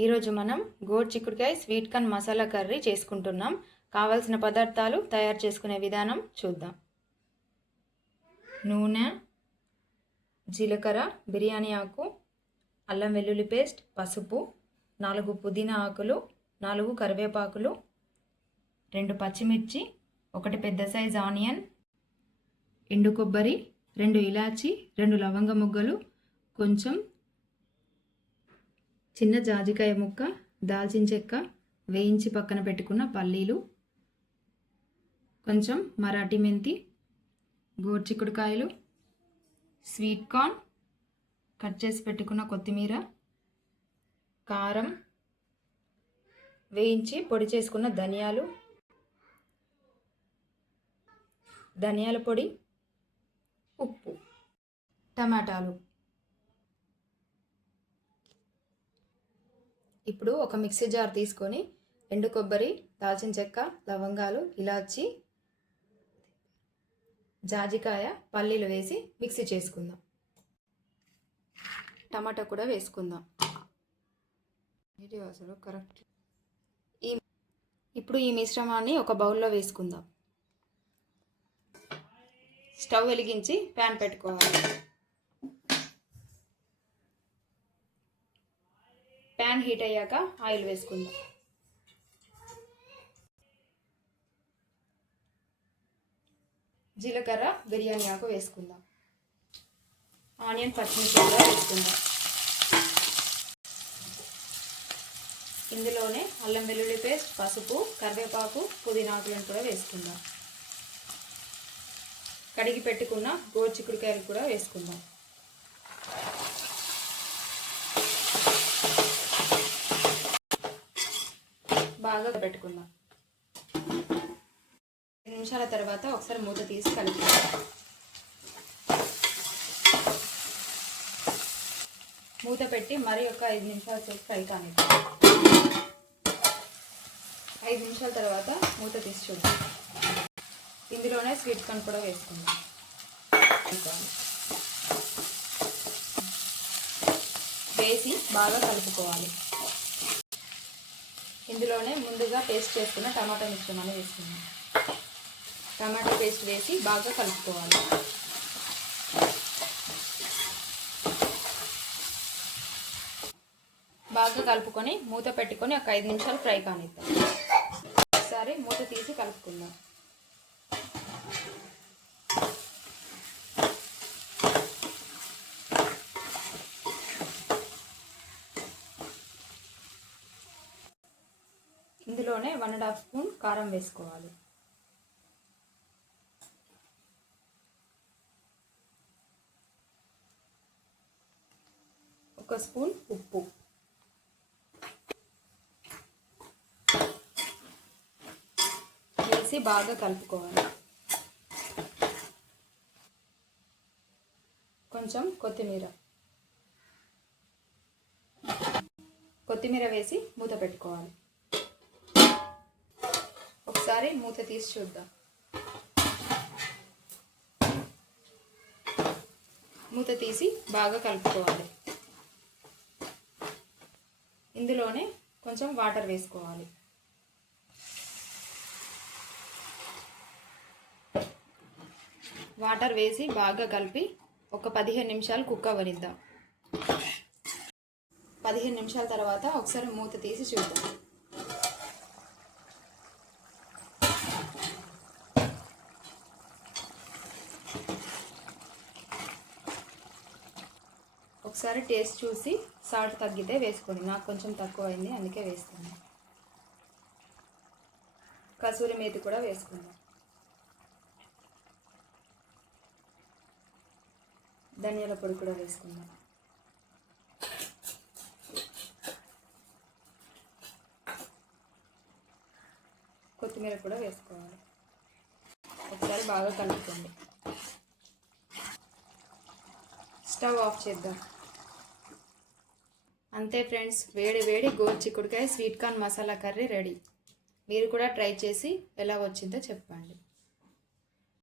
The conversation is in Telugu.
ఈరోజు మనం గోరు చిక్కుడుకాయ స్వీట్ కార్న్ మసాలా కర్రీ చేసుకుంటున్నాం. కావాల్సిన పదార్థాలు తయారు చేసుకునే విధానం చూద్దాం. నూనె, జీలకర్ర, బిర్యానీ ఆకు, అల్లం వెల్లుల్లి పేస్ట్, పసుపు, 4 పుదీనా ఆకులు, 4 కరివేపాకులు, 2 పచ్చిమిర్చి, 1 పెద్ద సైజ్ ఆనియన్, ఎండు కొబ్బరి, 2 ఇలాచి, 2 లవంగ ముగ్గలు, కొంచెం చిన్న జాజికాయ ముక్క, దాల్చిన చెక్క, వేయించి పక్కన పెట్టుకున్న పల్లీలు, కొంచెం మరాఠీ మెంతి, గోరుచిక్కుడుకాయలు, స్వీట్ కార్న్, కట్ చేసి పెట్టుకున్న కొత్తిమీర, కారం, వేయించి పొడి చేసుకున్న ధనియాల పొడి, ఉప్పు, టమాటాలు. ఇప్పుడు ఒక మిక్సీ జార్ తీసుకొని ఎండు కొబ్బరి, దాల్చిన చెక్క, లవంగాలు, ఇలాచి, జాజికాయ, పల్లీలు వేసి మిక్సీ చేసుకుందాం. టమాటా కూడా వేసుకుందాం. కరెక్ట్. ఇప్పుడు ఈ మిశ్రమాన్ని ఒక బౌల్లో వేసుకుందాం. స్టవ్ వెలిగించి ప్యాన్ పెట్టుకోవాలి. ప్యాన్ హీట్ అయ్యాక ఆయిల్ వేసుకుందాం. జీలకర్ర, బిర్యానీ ఆకు వేసుకుందాం. ఆనియన్, పచ్చిమిర్చి కూడా వేసుకుందాం. ఇందులోనే అల్లం వెల్లుల్లి పేస్ట్, పసుపు, కరివేపాకు, పుదీనా ఆకులను కూడా వేసుకుందాం. కడిగి పెట్టుకున్న గోరు చిక్కుడుకాయలు కూడా వేసుకుందాం. బాగా పెట్టుకుందాం. 5 నిమిషాల తర్వాత ఒకసారి మూత తీసి కలుపుకుందాం. మూత పెట్టి మరి ఒక 5 నిమిషాల సేపు ఫ్రై కానిద్దాం. 5 నిమిషాల తర్వాత మూత తీసి చూద్దాం. ఇందులోనే స్వీట్ కార్న్ కూడా వేసుకుందాం. వేసి బాగా కలుపుకోవాలి. ఇందులోనే ముందుగా పేస్ట్ చేసుకున్న టమాటా మిశ్రమాన్ని వేసుకుందాం. టమాటా పేస్ట్ వేసి బాగా కలుపుకోవాలి. బాగా కలుపుకొని మూత పెట్టుకొని ఒక 5 నిమిషాలు ఫ్రై కానిద్దాం. ఒకసారి మూత తీసి కలుపుకుందాం. ఇందులోనే 1½ స్పూన్ కారం వేసుకోవాలి. ఒక స్పూన్ ఉప్పు, వేసి బాగా కలుపుకోవాలి. కొంచెం కొత్తిమీర వేసి మూత పెట్టుకోవాలి. ఒకసారి మూత తీసి చూద్దాం. మూత తీసి బాగా కలుపుకోవాలి. ఇందులోనే కొంచెం వాటర్ వేసుకోవాలి. వాటర్ వేసి బాగా కలిపి ఒక 15 నిమిషాలు కుక్ అవ్వనిద్దాం. 15 నిమిషాల తర్వాత ఒకసారి మూత తీసి చూద్దాం. ఒకసారి టేస్ట్ చూసి సాల్ట్ తగ్గితే వేసుకోండి. నాకు కొంచెం తక్కువ అయింది, అందుకే వేస్తాను. కసూరి మేతి కూడా వేసుకుందాం. ధనియాల పొడి కూడా వేసుకుందాం. కొత్తిమీర కూడా వేసుకోవాలి. ఒకసారి బాగా కలుపుకోండి. స్టవ్ ఆఫ్ చేద్దాం. అంతే ఫ్రెండ్స్, వేడి వేడి గోరు చిక్కుడుకాయ sweet corn masala curry ready. మీరు కూడా ట్రై చేసి ఎలా వచ్చిందో చెప్పండి.